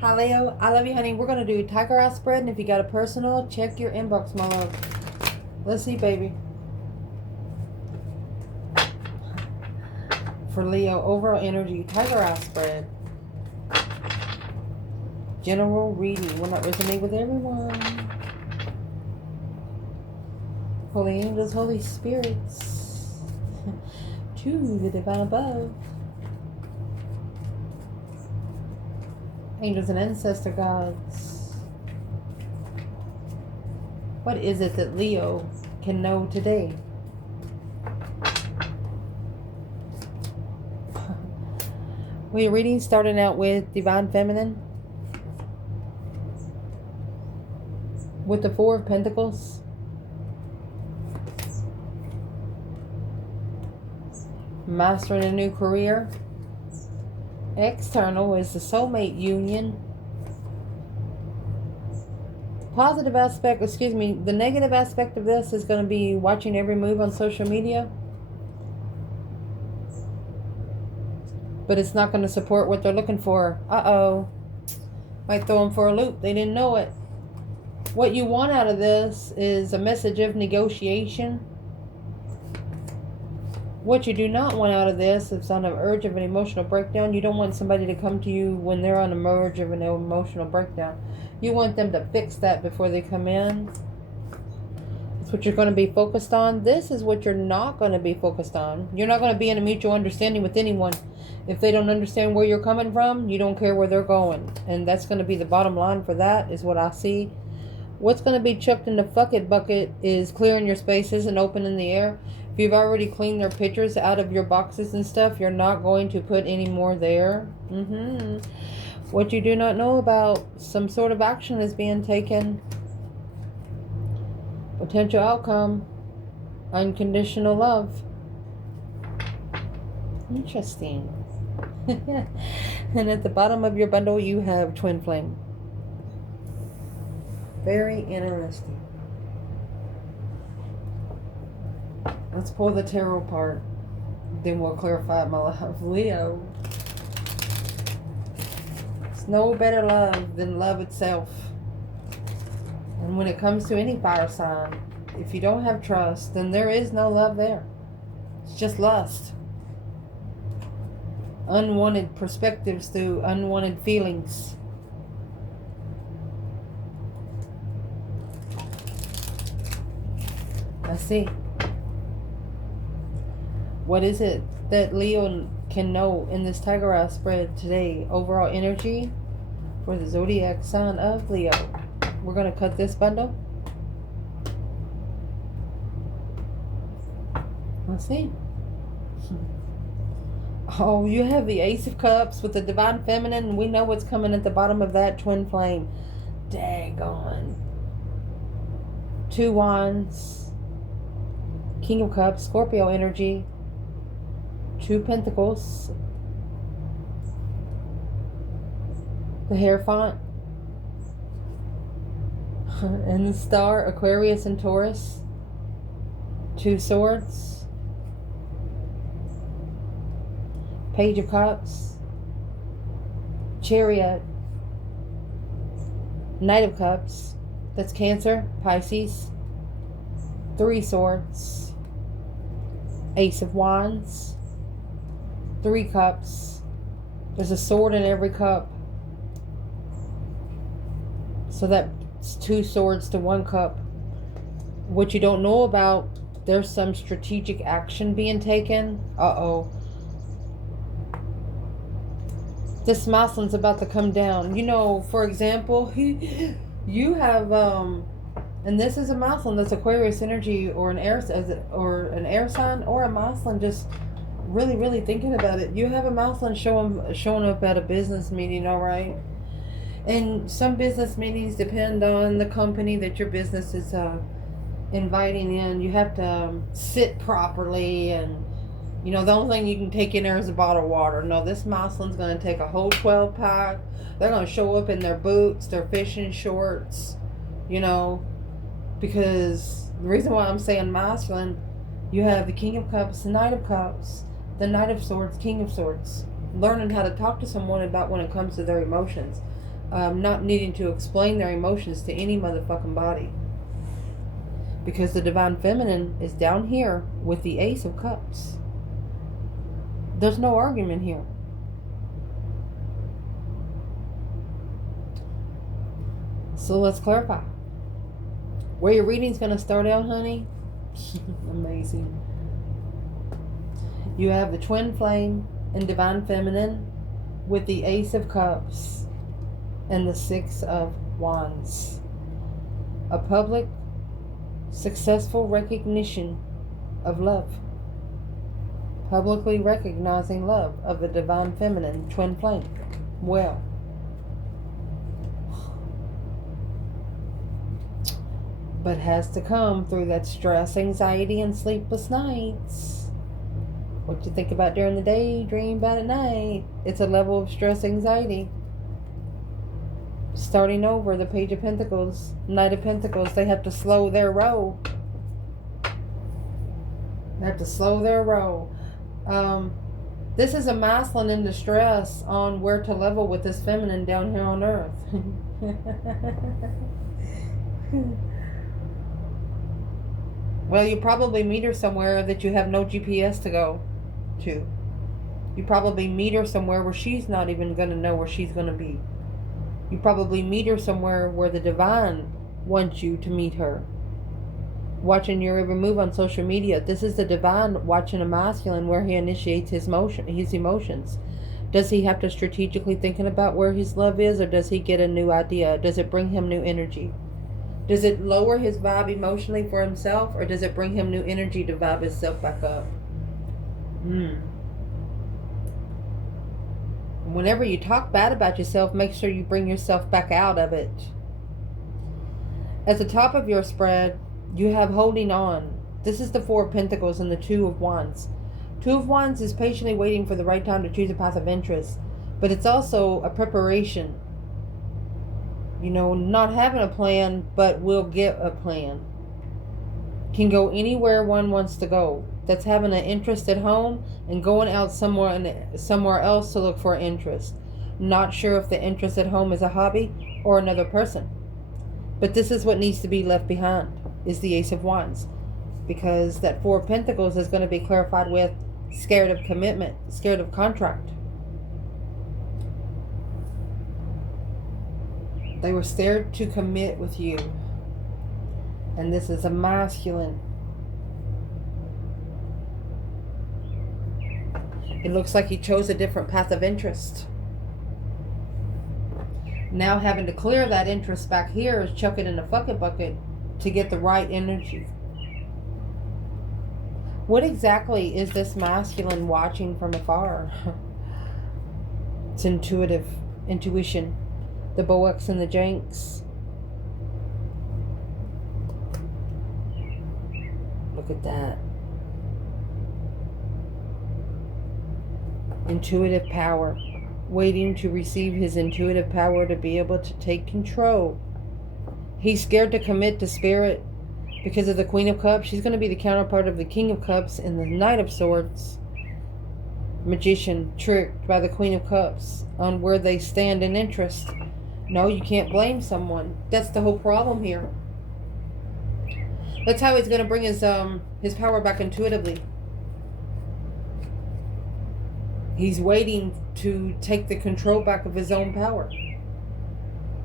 Hi Leo, I love you, honey. We're gonna do tiger eye spread, and if you got a personal, check your inbox, my love. Let's see, baby. For Leo, overall energy, tiger eye spread. General reading will not resonate with everyone. Holy angels, holy spirits, to the divine above. Angels and ancestor gods. What is it that Leo can know today? We're reading starting out with Divine Feminine. With the Four of Pentacles. Mastering a new career. External is the soulmate union. Positive aspect, the negative aspect of this is going to be watching every move on social media. But it's not going to support what they're looking for. Uh-oh. Might throw them for a loop. They didn't know it. What you want out of this is a message of negotiation. What you do not want out of this is on the urge of an emotional breakdown. You don't want somebody to come to you when they're on the verge of an emotional breakdown. You want them to fix that before they come in. That's what you're going to be focused on. This is what you're not going to be focused on. You're not going to be in a mutual understanding with anyone. If they don't understand where you're coming from, you don't care where they're going. And that's going to be the bottom line for that, is what I see. What's going to be chucked in the fuck it bucket is clearing your spaces and opening the air. If you've already cleaned their pictures out of your boxes and stuff, you're not going to put any more there. What you do not know about, some sort of action is being taken. Potential outcome, unconditional love. Interesting. And at the bottom of your bundle, you have Twin Flame. Very interesting. Let's pull the tarot part. Then we'll clarify it, my love. Leo. It's no better love than love itself. And when it comes to any fire sign, if you don't have trust, then there is no love there. It's just lust. Unwanted perspectives through unwanted feelings. I see. What is it that Leo can know in this tiger eye spread today? Overall energy for the zodiac sign of Leo. We're going to cut this bundle. Let's see. Oh, you have the Ace of Cups with the Divine Feminine, and we know what's coming at the bottom of that Twin Flame. Daggone. Two Wands. King of Cups, Scorpio energy. Two Pentacles. The Hierophant. And the Star, Aquarius and Taurus. Two Swords. Page of Cups. Chariot. Knight of Cups. That's Cancer, Pisces. Three Swords. Ace of Wands. Three Cups. There's a sword in every cup. So that's two swords to one cup. What you don't know about, there's some strategic action being taken. Uh-oh. This Maslin is about to come down. You know, for example, you have, and this is a Maslin that's Aquarius energy, or an air sign, or a Maslin just really thinking about it. You have a Maslin showing up at a business meeting, all right? And some business meetings depend on the company that your business is inviting in. You have to sit properly, and you know, the only thing you can take in there is a bottle of water. No, this Maslin's going to take a whole 12-pack. They're going to show up in their boots, their fishing shorts, you know, because the reason why I'm saying Maslin, you have the King of Cups, the Knight of Cups, the Knight of Swords, King of Swords. Learning how to talk to someone about when it comes to their emotions. not needing to explain their emotions to any motherfucking body. Because the divine feminine is down here with the Ace of Cups. There's no argument here. So let's clarify. Where your reading's going to start out, honey? Amazing. You have the twin flame and divine feminine with the Ace of Cups and the Six of Wands. A public, successful recognition of love. Publicly recognizing love of the divine feminine twin flame. Well, but has to come through that stress, anxiety, and sleepless nights. What you think about during the day, dream about at night. It's a level of stress, anxiety. Starting over, the Page of Pentacles, Knight of Pentacles, they have to slow their roll. They have to slow their roll. This is a masculine in distress on where to level with this feminine down here on earth. Well, you probably meet her somewhere that you have no GPS to go to. You probably meet her somewhere where she's not even going to know where she's going to be. You probably meet her somewhere where the divine wants you to meet her. Watching your every move on social media. This is the divine watching a masculine where he initiates his emotions. Does he have to strategically thinking about where his love is, or does he get a new idea? Does it bring him new energy? Does it lower his vibe emotionally for himself, or does it bring him new energy to vibe himself back up? Whenever you talk bad about yourself, make sure you bring yourself back out of it. At the top of your spread, you have holding on. This is the Four of Pentacles and the Two of Wands. Two of Wands is patiently waiting for the right time to choose a path of interest. But it's also a preparation. You know, not having a plan, but will get a plan. Can go anywhere one wants to go. That's having an interest at home and going out somewhere else to look for an interest. Not sure if the interest at home is a hobby or another person. But this is what needs to be left behind, is the Ace of Wands. Because that Four of Pentacles is going to be clarified with scared of commitment, scared of contract. They were scared to commit with you. And this is a masculine. It looks like he chose a different path of interest. Now having to clear that interest back here is chuck it in a fucking bucket to get the right energy. What exactly is this masculine watching from afar? It's intuition. The Boax and the Janks. Look at that. Intuitive power. Waiting to receive his intuitive power to be able to take control. He's scared to commit to spirit because of the Queen of Cups. She's going to be the counterpart of the King of Cups and the Knight of Swords. Magician, tricked by the Queen of Cups on where they stand in interest. No, you can't blame someone. That's the whole problem here. That's how he's going to bring his power back intuitively. He's waiting to take the control back of his own power.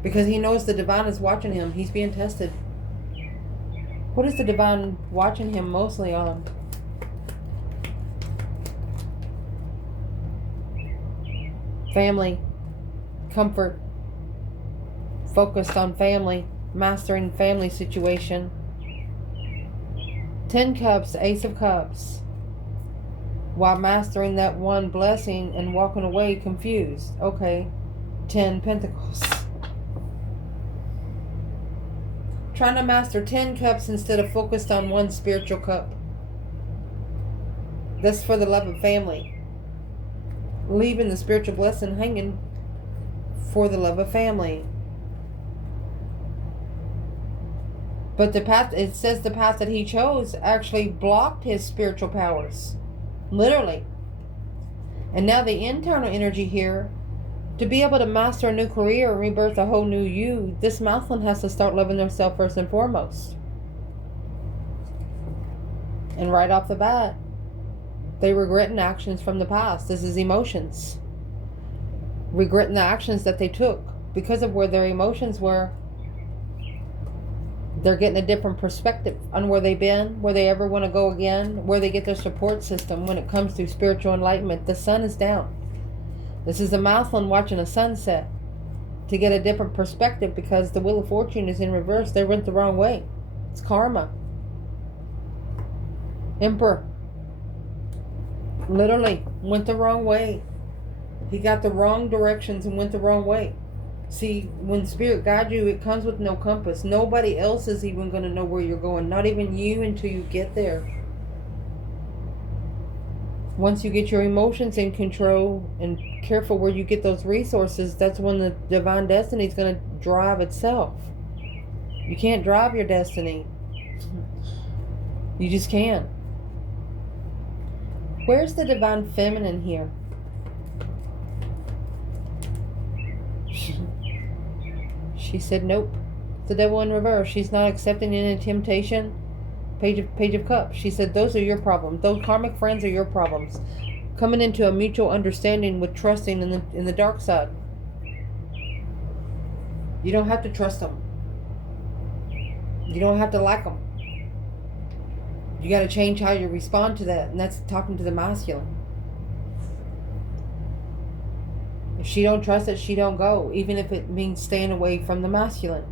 Because he knows the divine is watching him. He's being tested. What is the divine watching him mostly on? Family. Comfort. Focused on family. Mastering family situation. 10 Cups, Ace of Cups. While mastering that one blessing and walking away confused. Okay. 10 Pentacles. Trying to master 10 cups instead of focused on one spiritual cup. That's for the love of family. Leaving the spiritual blessing hanging for the love of family. But the path, it says the path that he chose actually blocked his spiritual powers. Literally. And now the internal energy here To be able to master a new career and rebirth a whole new you, this masculine has to start loving themselves first and foremost. And right off the bat, they regretting actions from the past. This is emotions. Regretting the actions that they took because of where their emotions were. They're getting a different perspective on where they've been, where they ever want to go again, where they get their support system when it comes to spiritual enlightenment. The sun is down. This is a masculine watching a sunset to get a different perspective because the Wheel of Fortune is in reverse. They went the wrong way. It's karma. Emperor. Literally went the wrong way. He got the wrong directions and went the wrong way. See, when spirit guides you, it comes with no compass. Nobody else is even going to know where you're going. Not even you until you get there. Once you get your emotions in control and careful where you get those resources, that's when the divine destiny is going to drive itself. You can't drive your destiny. You just can't. Where's the divine feminine here? She said nope. The devil in reverse. She's not accepting any temptation. Page of Cups. She said those are your problems. Those karmic friends are your problems. Coming into a mutual understanding with trusting in the dark side. You don't have to trust them. You don't have to like them. You got to change how you respond to that, and that's talking to the masculine. If she don't trust it, she don't go, even if it means staying away from the masculine.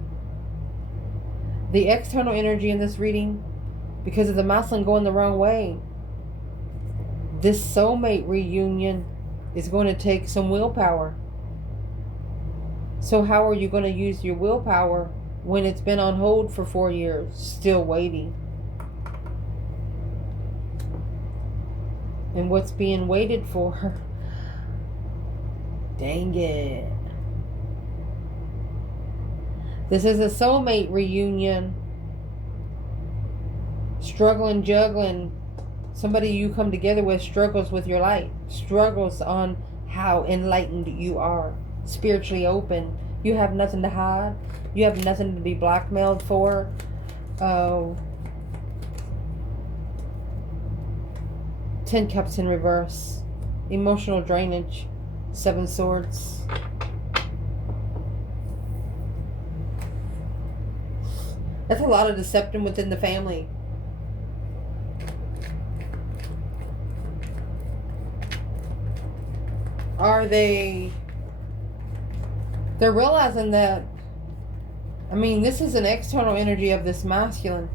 The external energy in this reading, because of the masculine going the wrong way, this soulmate reunion is going to take some willpower. So how are you going to use your willpower when it's been on hold for 4 years, still waiting? And what's being waited for? Dang it. This is a soulmate reunion. Struggling, juggling. Somebody you come together with struggles with your light. Struggles on how enlightened you are. Spiritually open. You have nothing to hide. You have nothing to be blackmailed for. Oh. 10 Cups in reverse. Emotional drainage. 7 Swords. That's a lot of deception within the family. They're realizing that, I mean, this is an external energy of this masculine.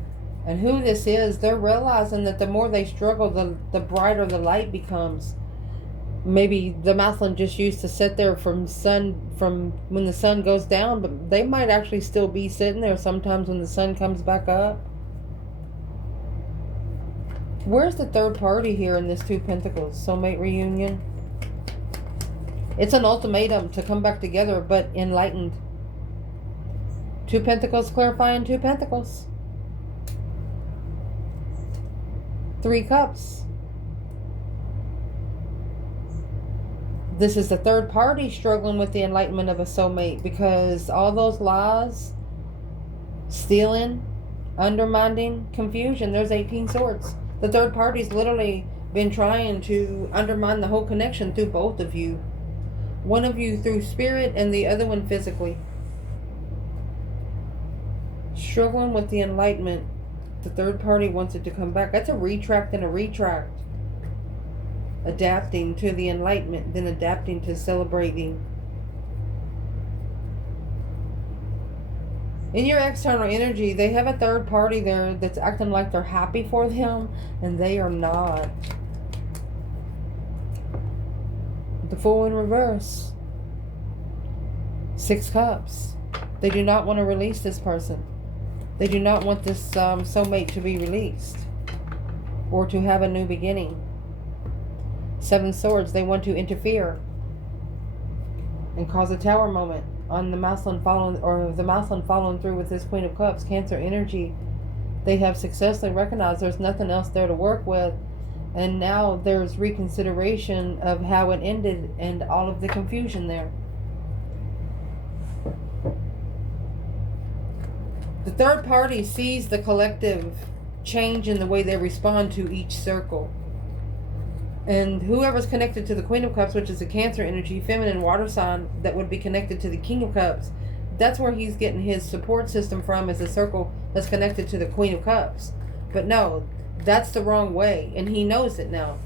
And who this is, they're realizing that the more they struggle, the brighter the light becomes. Maybe the masculine just used to sit there from when the sun goes down, but they might actually still be sitting there sometimes when the sun comes back up. Where's the third party here in this 2 Pentacles? Soulmate reunion. It's an ultimatum to come back together, but enlightened. 2 Pentacles clarifying 2 Pentacles. 3 Cups. This is the third party struggling with the enlightenment of a soulmate, because all those lies, stealing, undermining, confusion, there's 18 Swords. The third party's literally been trying to undermine the whole connection through both of you. One of you through spirit and the other one physically. Struggling with the enlightenment. The third party wants it to come back. That's a retract and a retract. Adapting to the enlightenment, then adapting to celebrating. In your external energy, they have a third party there that's acting like they're happy for them, and they are not. The Fool in reverse. 6 Cups. They do not want to release this person. They do not want this soulmate to be released or to have a new beginning. 7 Swords. They want to interfere and cause a tower moment on the masculine following through with this Queen of Cups. Cancer energy. They have successfully recognized there's nothing else there to work with, and now there's reconsideration of how it ended and all of the confusion there. The third party sees the collective change in the way they respond to each circle. And whoever's connected to the Queen of Cups, which is a Cancer energy, feminine water sign, that would be connected to the King of Cups, that's where he's getting his support system from, is a circle that's connected to the Queen of Cups. But no, that's the wrong way, and he knows it now.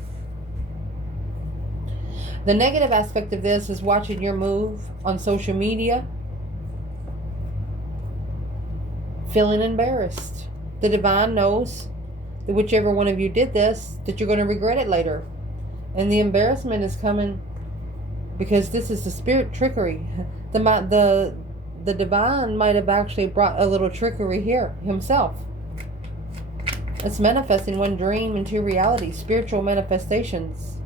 The negative aspect of this is watching your move on social media, feeling embarrassed. The divine knows that whichever one of you did this, that you're going to regret it later. And the embarrassment is coming because this is the spirit trickery. The divine might have actually brought a little trickery here himself. It's manifesting one dream into reality. Spiritual manifestations.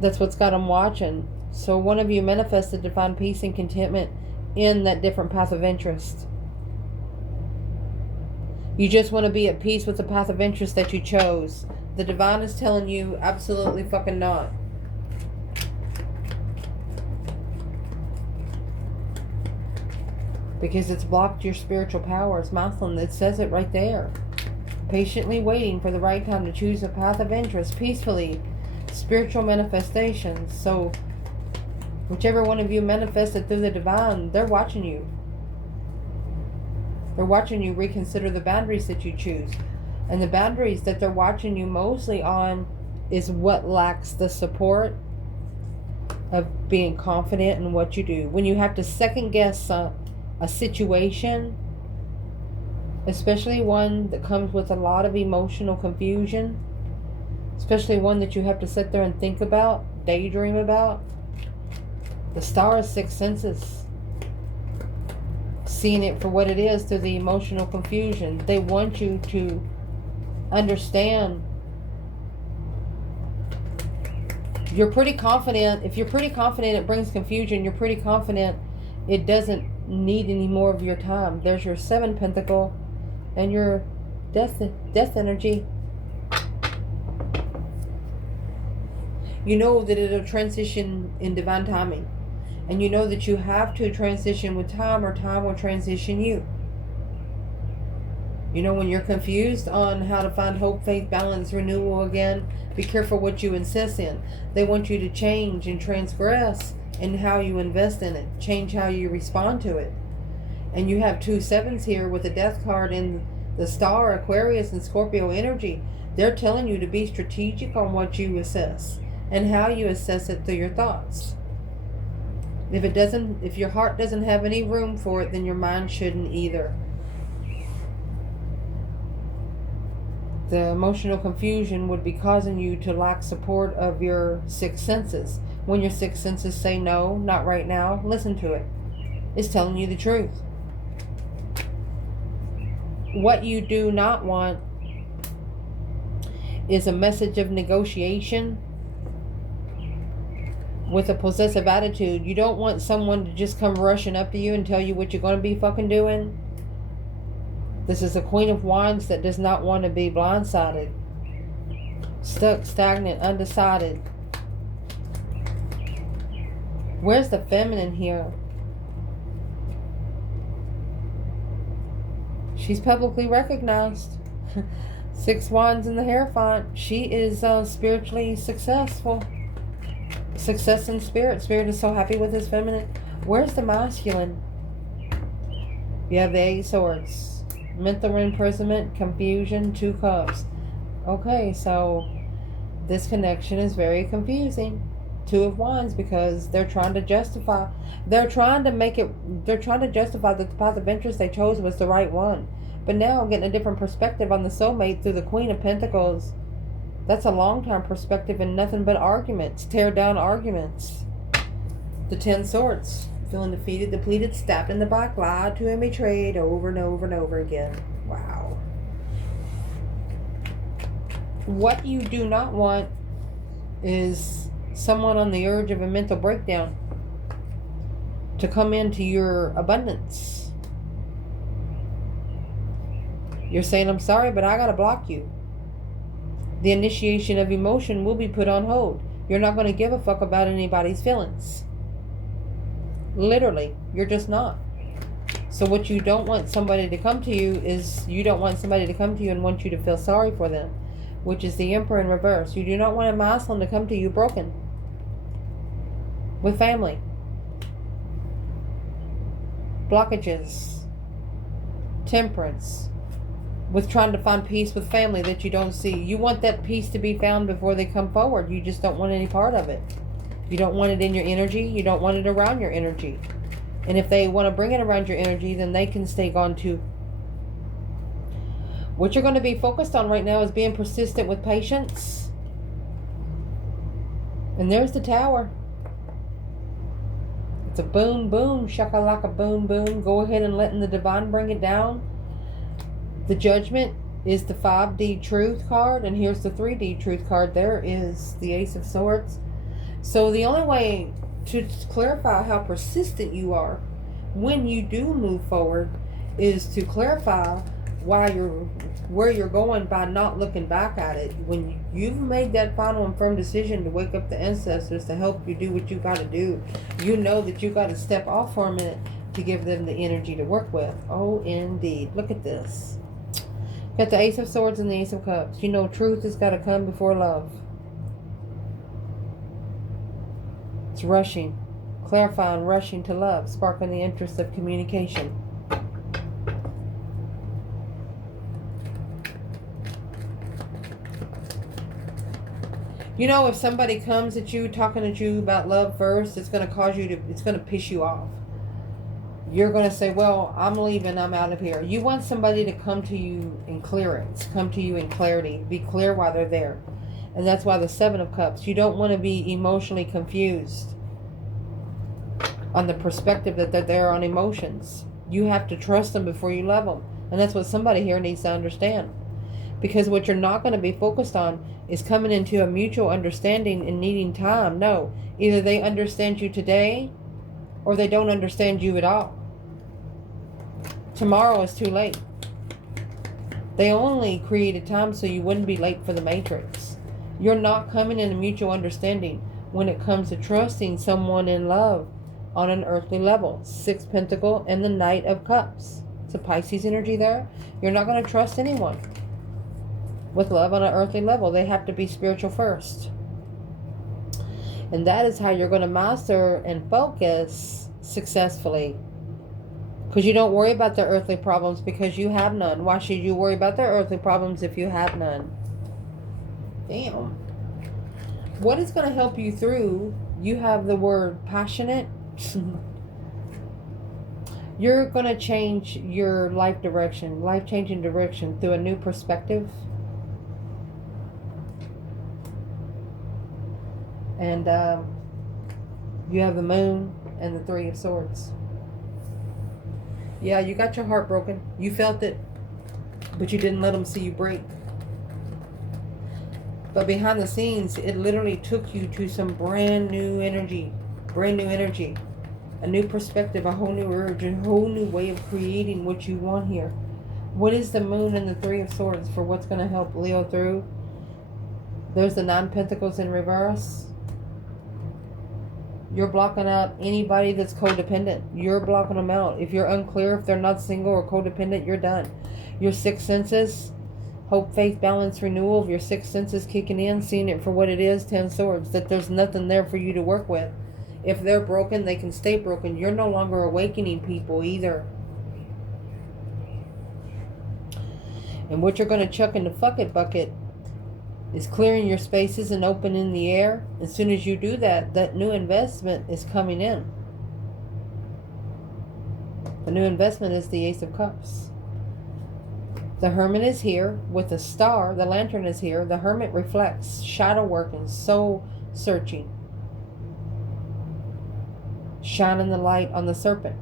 That's what's got him watching. So one of you manifested to find peace and contentment in that different path of interest. You just want to be at peace with the path of interest that you chose. The divine is telling you absolutely fucking not. Because it's blocked your spiritual powers. Masculine, it says it right there. Patiently waiting for the right time to choose a path of interest peacefully. Spiritual manifestations. So whichever one of you manifested through the divine, they're watching you. They're watching you reconsider the boundaries that you choose. And the boundaries that they're watching you mostly on is what lacks the support of being confident in what you do. When you have to second guess a situation, especially one that comes with a lot of emotional confusion, especially one that you have to sit there and think about, daydream about, the star is sixth senses. Seeing it for what it is through the emotional confusion. They want you to understand. You're pretty confident. If you're pretty confident it brings confusion, you're pretty confident it doesn't need any more of your time. There's your 7 pentacle and your death energy. You know that it'll transition in divine timing. And you know that you have to transition with time, or time will transition you. You know, when you're confused on how to find hope, faith, balance, renewal again, be careful what you insist in. They want you to change and transgress in how you invest in it. Change how you respond to it. And you have 2 sevens here with the death card in the star, Aquarius and Scorpio energy. They're telling you to be strategic on what you assess and how you assess it through your thoughts. If your heart doesn't have any room for it, then your mind shouldn't either. The emotional confusion would be causing you to lack support of your 6 senses. When your 6 senses say no, not right now, listen to it. It's telling you the truth. What you do not want is a message of negotiation with a possessive attitude. You don't want someone to just come rushing up to you and tell you what you're going to be fucking doing. This is a Queen of Wands that does not want to be blindsided, stuck, stagnant, undecided. Where's the feminine here? She's publicly recognized. 6 wands in the Hierophant. She is spiritually successful. Success in spirit. Spirit is so happy with his feminine. Where's the masculine? You have the 8 swords. Mental imprisonment, confusion, 2 cups. Okay, so this connection is very confusing. 2 of wands, because they're trying to justify. They're trying to justify that the path of interest they chose was the right one. But now I'm getting a different perspective on the soulmate through the Queen of Pentacles. That's a long-term perspective and nothing but arguments. Tear down arguments. The 10 swords. Feeling defeated, depleted, stabbed in the back, lied to and betrayed over and over and over again. Wow. What you do not want is someone on the urge of a mental breakdown to come into your abundance. You're saying, I'm sorry, but I gotta block you. The initiation of emotion will be put on hold. You're not going to give a fuck about anybody's feelings. Literally, you're just not. So what you don't want somebody to come to you is, you don't want somebody to come to you and want you to feel sorry for them, which is the Emperor in reverse. You do not want a masculine to come to you broken, with family, blockages, temperance, with trying to find peace with family that you don't see. You want that peace to be found before they come forward. You just don't want any part of it. You don't want it in your energy. You don't want it around your energy. And if they want to bring it around your energy, then they can stay gone too. What you're going to be focused on right now is being persistent with patience. And there's the Tower. It's a boom, boom, shakalaka, boom, boom. Go ahead and letting the divine bring it down. The Judgment is the 5D Truth card. And here's the 3D Truth card. There is the Ace of Swords. So the only way to clarify how persistent you are when you do move forward is to clarify where you're going by not looking back at it. When you've made that final and firm decision to wake up the ancestors to help you do what you got to do, you know that you got to step off for a minute to give them the energy to work with. Oh, indeed. Look at this. Got the Ace of Swords and the Ace of Cups. You know, truth has got to come before love. It's rushing, clarifying, rushing to love, sparking the interest of communication. You know, if somebody comes at you, talking at you about love first, it's going to cause you to, it's going to piss you off. You're going to say, well, I'm leaving, I'm out of here. You want somebody to come to you in clearance, come to you in clarity, be clear while they're there. And that's why the 7 of Cups. You don't want to be emotionally confused on the perspective that they're there on emotions. You have to trust them before you love them. And that's what somebody here needs to understand. Because what you're not going to be focused on is coming into a mutual understanding and needing time. No, either they understand you today or they don't understand you at all. Tomorrow is too late. They only created time so you wouldn't be late for the Matrix. You're not coming in a mutual understanding when it comes to trusting someone in love on an earthly level. 6 Pentacle and the Knight of Cups. It's a Pisces energy there. You're not going to trust anyone with love on an earthly level. They have to be spiritual first. And that is how you're going to master and focus successfully. Because you don't worry about their earthly problems because you have none. Why should you worry about their earthly problems if you have none? Damn. What is going to help you through? You have the word passionate. You're going to change your life direction, life-changing direction through a new perspective. And you have the Moon and the 3 of Swords. Yeah, you got your heart broken. You felt it, but you didn't let them see you break. But behind the scenes, it literally took you to some brand new energy, a new perspective, a whole new urge, a whole new way of creating what you want here. What is the Moon and the 3 of Swords for what's going to help Leo through? There's the 9 Pentacles in reverse. You're blocking out anybody that's codependent. You're blocking them out. If you're unclear if they're not single or codependent, you're done. Your 6 senses, hope, faith, balance, renewal of your 6 senses kicking in, seeing it for what it is, 10 Swords, that there's nothing there for you to work with. If they're broken, they can stay broken. You're no longer awakening people either. And what you're going to chuck in the fuck it bucket is clearing your spaces and opening the air. As soon as you do that, that new investment is coming in. The new investment is the Ace of Cups. The Hermit is here with the star. The Lantern is here. The Hermit reflects shadow work and soul searching. Shining the light on the Serpent.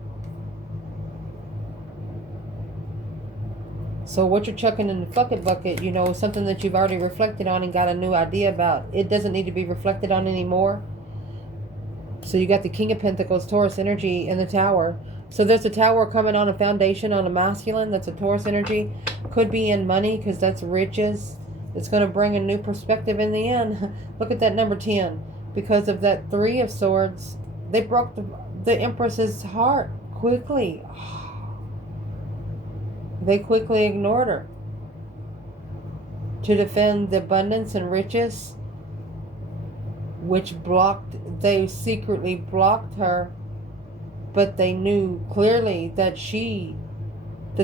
So what you're chucking in the bucket, you know, something that you've already reflected on and got a new idea about. It doesn't need to be reflected on anymore. So you got the King of Pentacles, Taurus energy, and the Tower. So there's a Tower coming on a foundation on a masculine. That's a Taurus energy. Could be in money because that's riches. It's going to bring a new perspective in the end. Look at that number 10. Because of that 3 of Swords, they broke the Empress's heart quickly. They quickly ignored her to defend the abundance and riches which they secretly blocked her, but they knew clearly that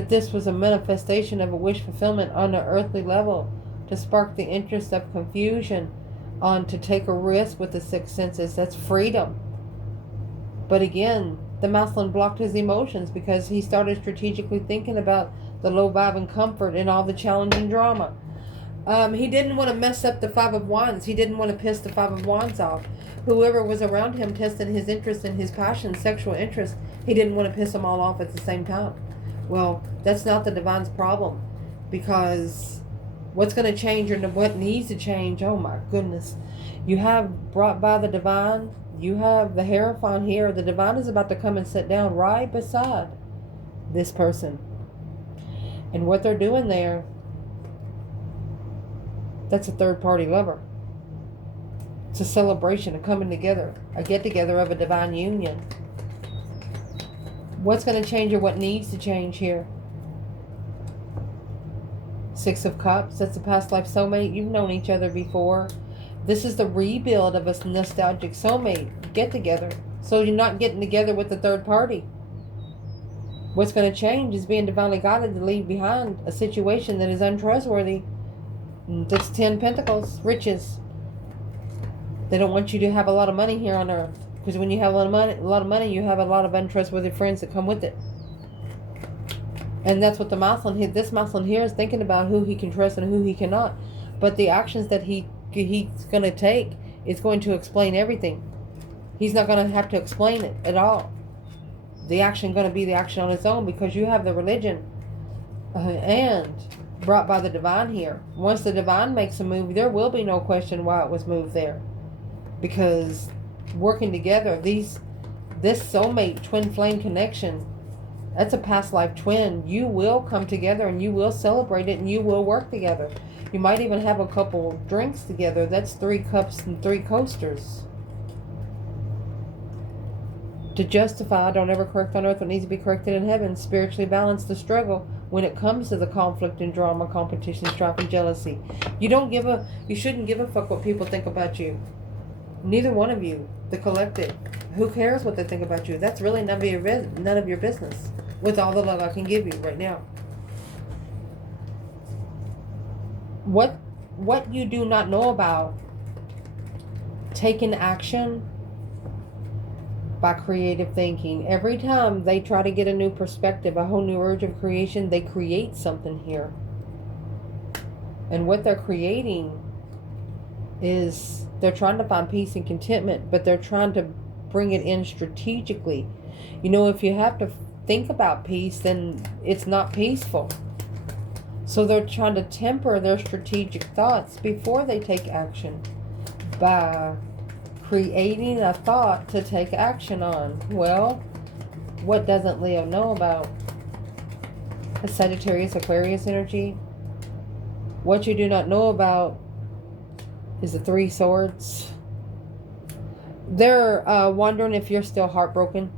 this was a manifestation of a wish fulfillment on an earthly level to spark the interest of confusion on to take a risk with the six senses. That's freedom. But again, the masculine blocked his emotions because he started strategically thinking about the low vibe and comfort and all the challenge and drama. He didn't want to mess up the Five of Wands. He didn't want to piss the Five of Wands off. Whoever was around him testing his interest and his passion, sexual interest, he didn't want to piss them all off at the same time. Well, that's not the divine's problem, because what's going to change or what needs to change, oh my goodness. You have brought by the divine, you have the Hierophant here. The divine is about to come and sit down right beside this person. And what they're doing there, that's a third party lover. It's a celebration, a coming together, a get together of a divine union. What's going to change or what needs to change here? Six of Cups, that's a past life soulmate. You've known each other before. This is the rebuild of a nostalgic soulmate get together. So you're not getting together with the third party. What's going to change is being divinely guided to leave behind a situation that is untrustworthy. That's 10 Pentacles, riches. They don't want you to have a lot of money here on earth, because when you have a lot of money, you have a lot of untrustworthy friends that come with it. And that's what this masculine here is thinking about, who he can trust and who he cannot. But the actions that he's going to take is going to explain everything. He's not going to have to explain it at all. The action going to be the action on its own, because you have the religion and brought by the divine here. Once the divine makes a move, there will be no question why it was moved there. Because working together, this soulmate twin flame connection, that's a past life twin. You will come together and you will celebrate it and you will work together. You might even have a couple drinks together. That's 3 cups and 3 coasters. To justify, don't ever correct on earth what needs to be corrected in heaven. Spiritually balance the struggle when it comes to the conflict and drama, competition, strife, and jealousy. You shouldn't give a fuck what people think about you. Neither one of you, the collective. Who cares what they think about you? That's really none of your business. With all the love I can give you right now. What you do not know about taking action by creative thinking. Every time they try to get a new perspective, a whole new urge of creation, they create something here. And what they're creating is they're trying to find peace and contentment, but they're trying to bring it in strategically. You know, if you have to think about peace, then it's not peaceful. So they're trying to temper their strategic thoughts before they take action by creating a thought to take action on. Well, what doesn't Leo know about a Sagittarius, Aquarius energy? What you do not know about is the 3 Swords. They're wondering if you're still heartbroken.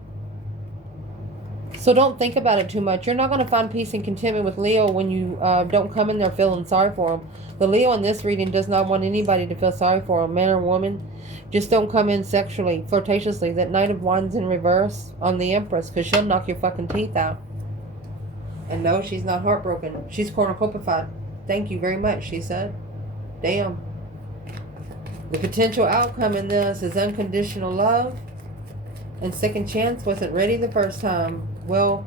So don't think about it too much. You're not going to find peace and contentment with Leo when you don't come in there feeling sorry for him. The Leo in this reading does not want anybody to feel sorry for him, man or woman. Just don't come in sexually, flirtatiously. That Knight of Wands in reverse on the Empress, because she'll knock your fucking teeth out. And no, she's not heartbroken. She's cornucopified. Thank you very much, she said. Damn. The potential outcome in this is unconditional love. And second chance wasn't ready the first time. Well,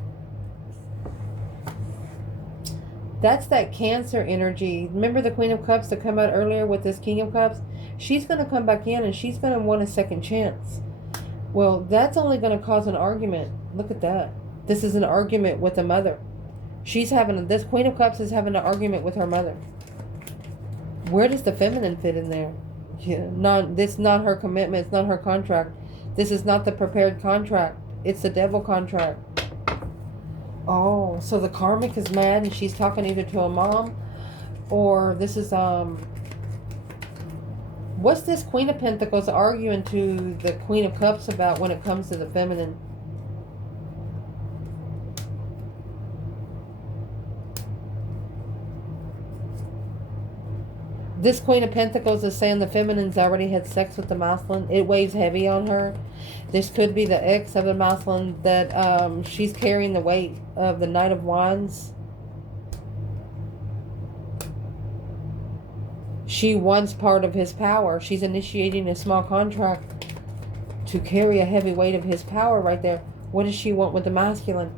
that's that Cancer energy. Remember the Queen of Cups that come out earlier with this King of Cups? She's going to come back in and she's going to want a second chance. Well, that's only going to cause an argument. Look at that. This is an argument with a mother. This Queen of Cups is having an argument with her mother. Where does the feminine fit in there? Yeah, this is not her commitment. It's not her contract. This is not the prepared contract. It's the devil contract. Oh, so the karmic is mad and she's talking either to a mom, or this is what's this Queen of Pentacles arguing to the Queen of Cups about when it comes to the feminine? This Queen of Pentacles is saying the feminine's already had sex with the masculine. It weighs heavy on her. This could be the ex of the masculine that she's carrying the weight of the Knight of Wands. She wants part of his power. She's initiating a small contract to carry a heavy weight of his power right there. What does she want with the masculine?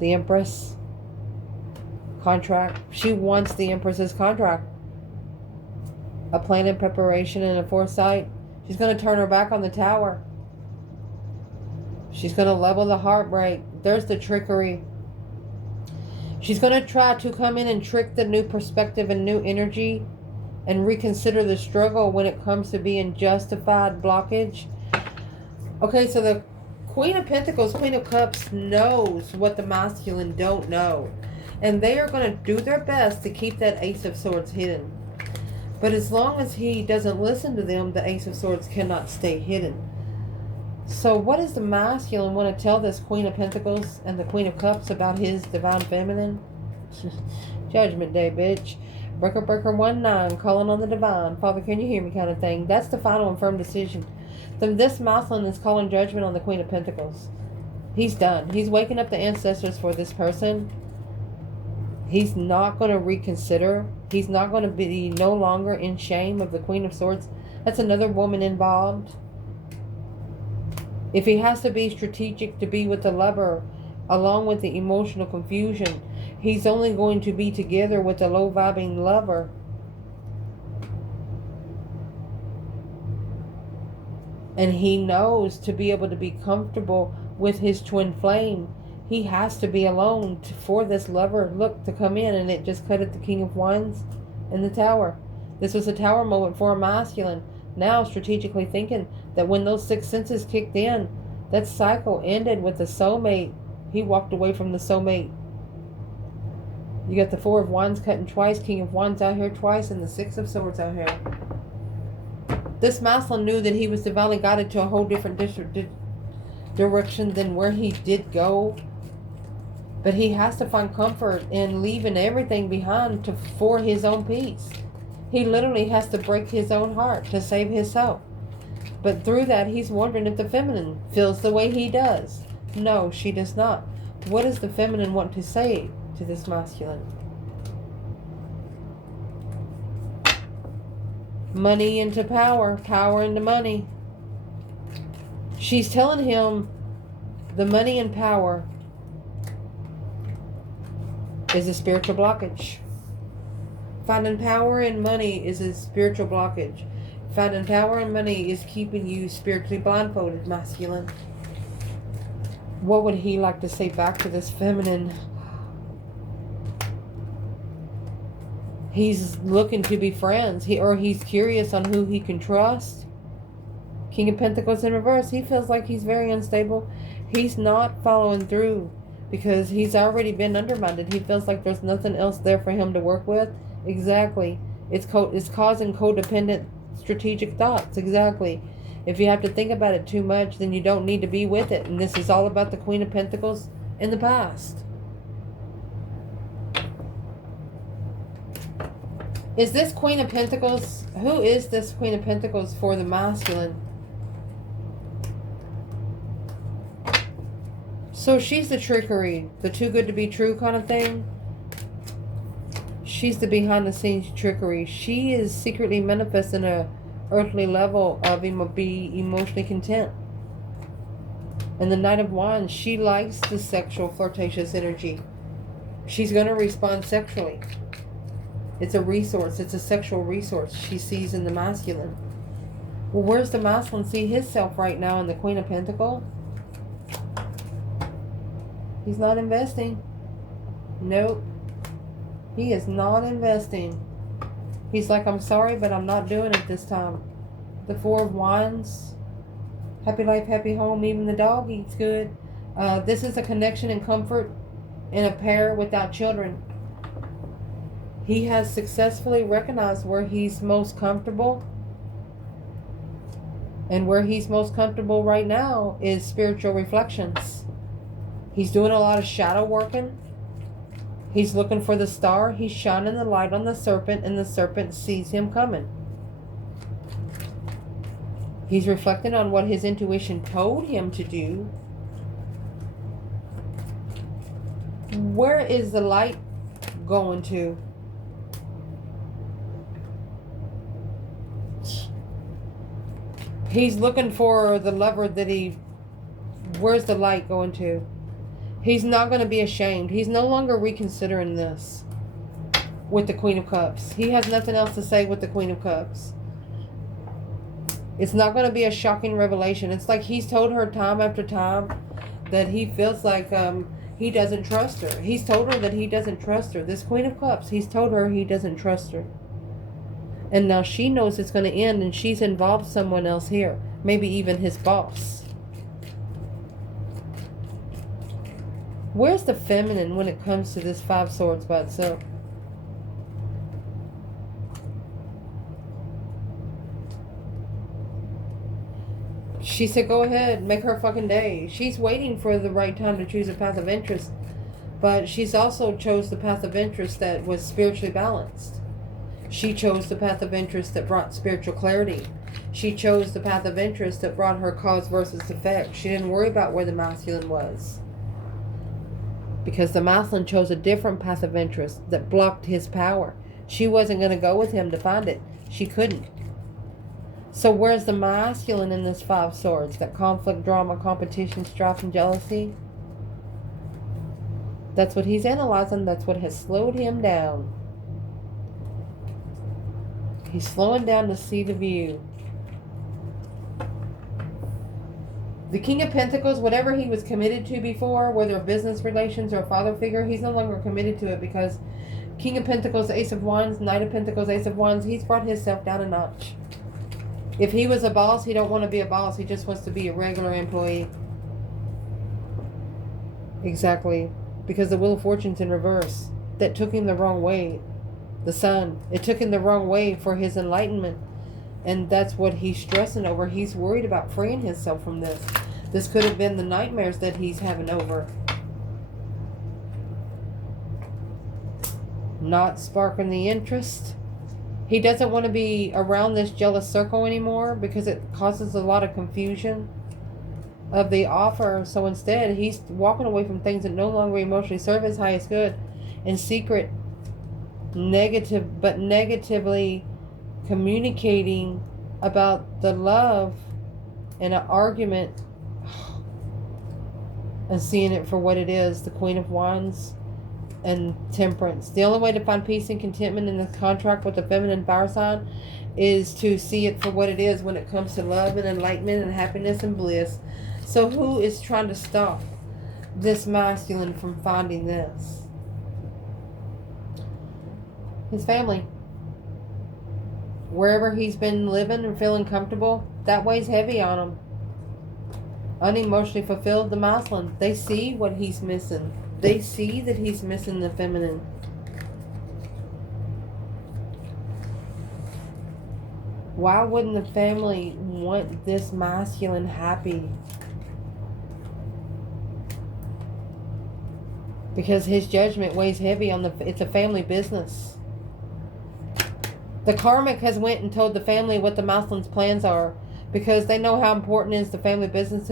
The Empress. Contract. She wants the Empress's contract. A plan in preparation and a foresight. She's going to turn her back on the Tower. She's going to level the heartbreak. There's the trickery. She's going to try to come in and trick the new perspective and new energy and reconsider the struggle when it comes to being justified blockage. Okay, so the Queen of Pentacles, Queen of Cups knows what the masculine don't know. And they are going to do their best to keep that Ace of Swords hidden. But as long as he doesn't listen to them, the Ace of Swords cannot stay hidden. So what does the masculine want to tell this Queen of Pentacles and the Queen of Cups about his divine feminine? Judgment Day, bitch. Breaker, breaker, 1-9, calling on the divine. Father, can you hear me kind of thing. That's the final and firm decision. This masculine is calling judgment on the Queen of Pentacles. He's done. He's waking up the ancestors for this person. He's not going to reconsider. He's not going to be no longer in shame of the Queen of Swords. That's another woman involved. If he has to be strategic to be with the lover, along with the emotional confusion, he's only going to be together with the low-vibing lover. And he knows to be able to be comfortable with his twin flame, he has to be alone for this lover, look, to come in. And it just cut at the King of Wands and the Tower. This was a Tower moment for a masculine. Now strategically thinking that when those six senses kicked in, that cycle ended with the soulmate. He walked away from the soulmate. You got the Four of Wands cutting twice, King of Wands out here twice, and the Six of Swords out here. This masculine knew that he was divinely guided to a whole different direction than where he did go. But he has to find comfort in leaving everything behind for his own peace. He literally has to break his own heart to save his soul. But through that, he's wondering if the feminine feels the way he does. No, she does not. What does the feminine want to say to this masculine? Money into power, power into money. She's telling him the money and power is a spiritual blockage. Finding power and money is a spiritual blockage. Finding power and money is keeping you spiritually blindfolded, masculine. What would he like to say back to this feminine? He's looking to be friends. He's curious on who he can trust. King of Pentacles in reverse. He feels like he's very unstable. He's not following through because he's already been undermined. He feels like there's nothing else there for him to work with. Exactly. It's causing codependent strategic thoughts. Exactly. If you have to think about it too much, then you don't need to be with it. And this is all about the Queen of Pentacles in the past. Is this Queen of Pentacles? Who is this Queen of Pentacles for the masculine? So she's the trickery, the too good to be true kind of thing. She's the behind the scenes trickery. She is secretly manifesting a earthly level of be emotionally content. And the Knight of Wands, she likes the sexual flirtatious energy. She's going to respond sexually. It's a resource. It's a sexual resource she sees in the masculine. Well, where's the masculine see himself right now in the Queen of Pentacles? He's not investing. Nope. He is not investing. He's like, I'm sorry, but I'm not doing it this time. The Four of Wands. Happy life, happy home. Even the dog eats good. This is a connection and comfort in a pair without children. He has successfully recognized where he's most comfortable. And where he's most comfortable right now is spiritual reflections. He's doing a lot of shadow working. He's looking for the star. He's shining the light on the serpent, and the serpent sees him coming. He's reflecting on what his intuition told him to do. Where is the light going to? He's looking for the lover that he... Where's the light going to? He's not going to be ashamed. He's no longer reconsidering this with the Queen of Cups. He has nothing else to say with the Queen of Cups. It's not going to be a shocking revelation. It's like he's told her time after time that he feels like he doesn't trust her. He's told her that he doesn't trust her. This Queen of Cups, he's told her he doesn't trust her. And now she knows it's going to end, and she's involved someone else here. Maybe even his boss. Where's the feminine when it comes to this Five Swords by itself? She said, go ahead, make her fucking day. She's waiting for the right time to choose a path of interest. But she's also chose the path of interest that was spiritually balanced. She chose the path of interest that brought spiritual clarity. She chose the path of interest that brought her cause versus effect. She didn't worry about where the masculine was. Because the masculine chose a different path of interest that blocked his power. She wasn't going to go with him to find it. She couldn't. So where's the masculine in this Five Swords? That conflict, drama, competition, strife, and jealousy? That's what he's analyzing. That's what has slowed him down. He's slowing down to see the view. The King of Pentacles, whatever he was committed to before, whether business relations or a father figure, he's no longer committed to it because King of Pentacles, Ace of Wands, Knight of Pentacles, Ace of Wands, he's brought himself down a notch. If he was a boss, he don't want to be a boss. He just wants to be a regular employee. Exactly. Because the Wheel of Fortune's in reverse. That took him the wrong way. The Sun. It took him the wrong way for his enlightenment. And that's what he's stressing over. He's worried about freeing himself from this. This could have been the nightmares that he's having over. Not sparking the interest. He doesn't want to be around this jealous circle anymore because it causes a lot of confusion of the offer. So instead, he's walking away from things that no longer emotionally serve his highest good. In secret, negatively communicating about the love in an argument and seeing it for what it is. The Queen of Wands and Temperance. The only way to find peace and contentment in this contract with the feminine fire sign is to see it for what it is when it comes to love and enlightenment and happiness and bliss. So who is trying to stop this masculine from finding this? His family. Wherever he's been living and feeling comfortable, that weighs heavy on him. Unemotionally fulfilled, the masculine. They see what he's missing. They see that he's missing the feminine. Why wouldn't the family want this masculine happy? Because his judgment weighs heavy on it's a family business. The karmic has went and told the family what the masculine's plans are because they know how important is the family business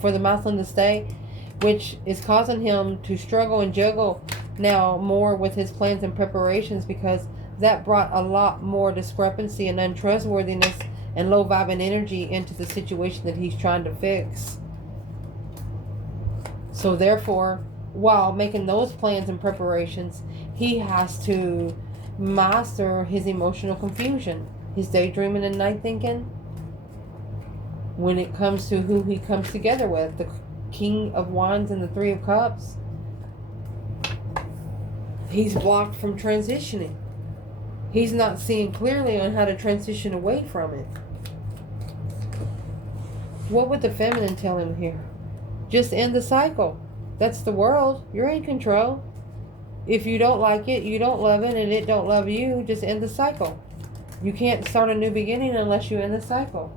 for the masculine to stay, which is causing him to struggle and juggle now more with his plans and preparations because that brought a lot more discrepancy and untrustworthiness and low vibing energy into the situation that he's trying to fix. So therefore, while making those plans and preparations, he has to master his emotional confusion, his daydreaming and night thinking when it comes to who he comes together with. The King of Wands and the Three of Cups. He's blocked from transitioning. He's not seeing clearly on how to transition away from it. What would the feminine tell him here? Just end the cycle. That's the world. You're in control. If you don't like it, you don't love it, and it don't love you, just end the cycle. You can't start a new beginning unless you end the cycle.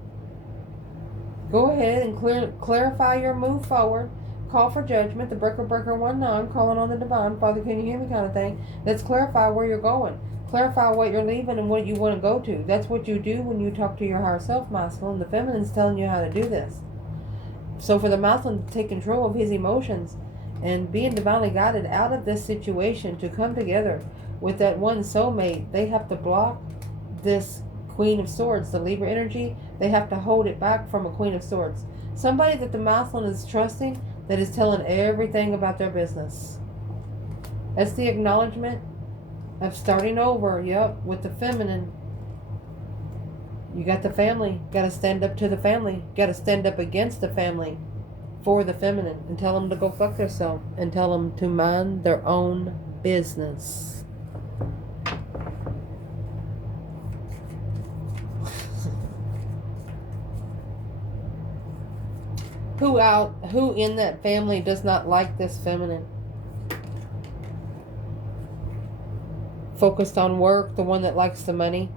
Go ahead and clarify your move forward. call for judgment, the breaker 1 9, calling on the divine, Father, can you hear me kind of thing. Let's clarify where you're going. Clarify what you're leaving and what you want to go to. That's what you do when you talk to your higher self, masculine. The feminine's telling you how to do this. So for the masculine to take control of his emotions and being divinely guided out of this situation to come together with that one soulmate, they have to block this Queen of Swords, the Libra energy. They have to hold it back from a Queen of Swords. Somebody that the masculine is trusting, that is telling everything about their business. That's the acknowledgement of starting over, with the feminine. You got the family. Got to stand up to the family. Got to stand up against the family for the feminine and tell them to go fuck themselves and tell them to mind their own business. Who in that family does not like this feminine? Focused on work, the one that likes the money,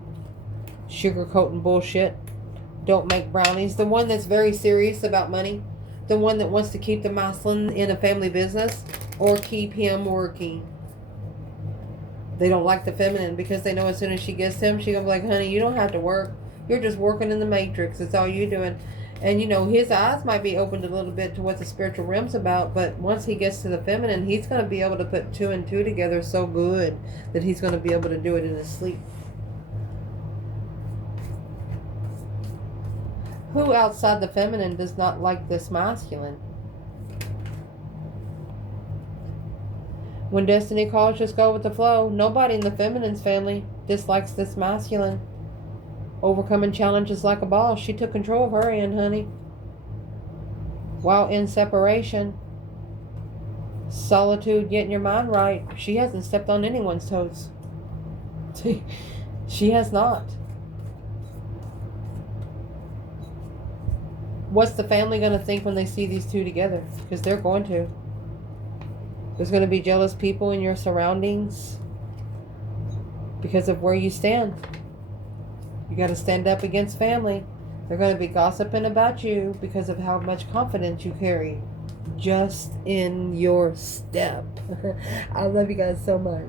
sugarcoating bullshit, don't make brownies, the one that's very serious about money, the one that wants to keep the masculine in a family business or keep him working. They don't like the feminine because they know as soon as she gets him, she's gonna be like, honey, you don't have to work. You're just working in the matrix. That's all you're doing. And his eyes might be opened a little bit to what the spiritual realm's about, but once he gets to the feminine, he's going to be able to put 2 and 2 together so good that he's going to be able to do it in his sleep. Who outside the feminine does not like this masculine? When destiny calls, just go with the flow. Nobody in the feminine's family dislikes this masculine. Overcoming challenges like a boss. She took control of her end, honey. While in separation. Solitude, getting your mind right. She hasn't stepped on anyone's toes. She has not. What's the family going to think when they see these two together? Because they're going to. There's going to be jealous people in your surroundings because of where you stand. You got to stand up against family. They're going to be gossiping about you because of how much confidence you carry just in your step. I love you guys so much.